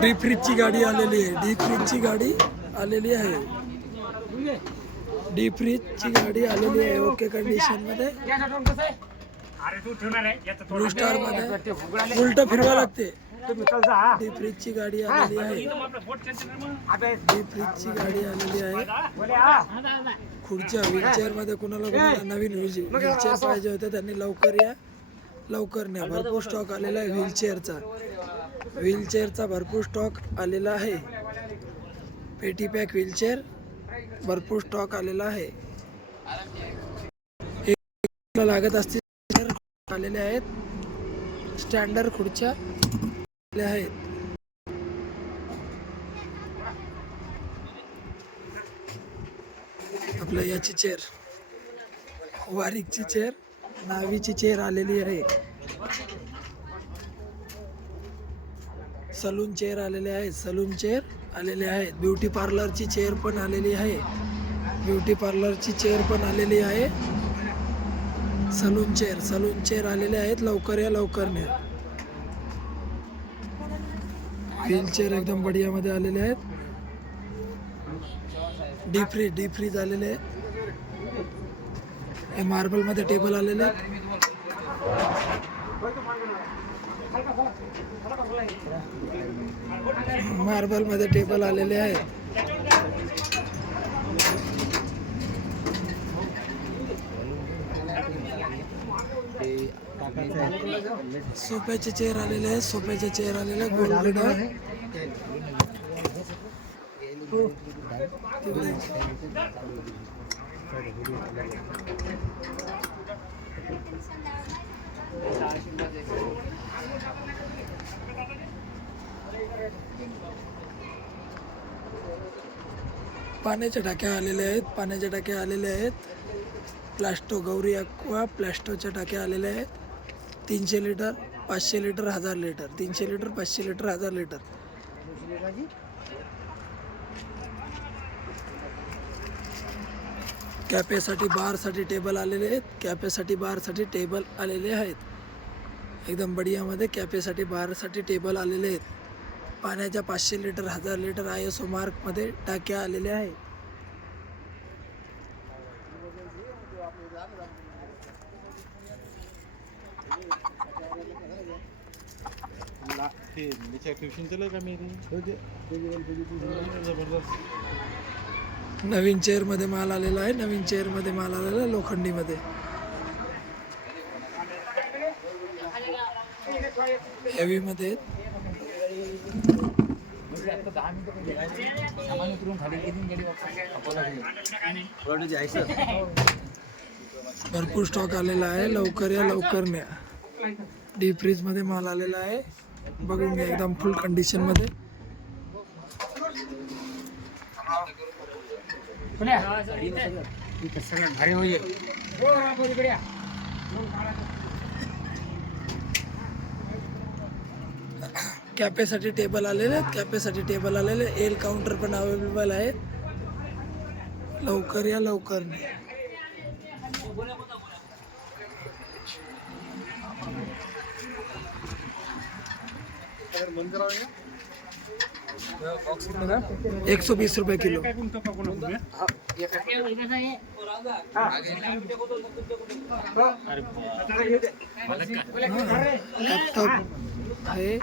D फ्रीजची गाडी आलेली आहे. डीप फ्रीजची गाडी आलेली आहे. डी फ्रीजची गाडी आलेली आहे. ओके कंडिशनमध्ये. ब्लू स्टारमध्ये. उलट फिरवा लागते. डीप फ्रीजची गाडी आलेली आहे. डीप फ्रीजची गाडी आलेली आहे. खुर्च्या व्हीलचेअरमध्ये कुणाला कुणाला नवीन व्हीलचेअर पाहिजे होते त्यांनी लवकर या. लवकर न्या. भरपूर स्टॉक आलेला आहे व्हीलचेअरचा. व्हीलचेअरचा भरपूर स्टॉक आलेला आहे. पेटी पॅक व्हीलचेअर भरपूर स्टॉक आलेला आहे. लागत असतील chair आलेले आहेत. स्टँडर्ड खुर्च्या आहेत. आपलं याची चेअर वारीकची चेअर नावीची चेअर आलेली आहे. सलून चेअर आलेले आहेत सलून चेअर आलेले आहेत. ब्युटी पार्लरची चेअर पण आलेली आहे. ब्युटी पार्लरची चेअर पण आलेली आहे. सलून चेअर सलून चेअर आलेले आहेत लवकर या लवकर न्या व्हीलचेअर एकदम बढियामध्ये आलेले आहेत. डीप फ्रीज डीप फ्रीज आलेले आहेत. हे मार्बलमध्ये टेबल आलेले आहेत. मार्बल मध्ये टेबल आलेले आहेत. सोफ्याचे चेअर आलेले आहेत. आहेत गोल्ड पाण्याच्या टाक्या आलेल्या आहेत पाण्याच्या टाक्या आलेल्या आहेत. प्लॅस्टो गौरी अक्वा प्लॅस्टोच्या टाक्या आलेल्या आहेत. तीनशे लिटर पाचशे लिटर हजार लिटर तीनशे लिटर पाचशे लिटर हजार लिटर. कॅफेसाठी बारसाठी टेबल आलेले आहेत. कॅफेसाठी बारसाठी टेबल आलेले आहेत. एकदम बढियामध्ये कॅफेसाठी बारसाठी टेबल आलेले आहेत. पाण्याच्या पाचशे लिटर हजार लिटर आय एस ओ मार्कमध्ये टाक्या आलेल्या आहेत. ते ट्युशन केलं का मी जबरदस्त. नवीन चेअरमध्ये माल आलेला आहे. नवीन चेअरमध्ये माल आलेला आहे लोखंडीमध्ये. हेवीमध्ये भरपूर स्टॉक आलेला आहे. लवकर या लवकर न्या. डीप फ्रीजमध्ये माल आलेला आहे. बघून घ्या एकदम फुल मध्ये भारी होईल कॅफेसाठी टेबल आलेले आहेत कॅफेसाठी टेबल आलेले एल काउंटर पण अवेलेबल आहे. लवकर या लवकर. न्या एक सौ बीस रुपये किलो. आहे.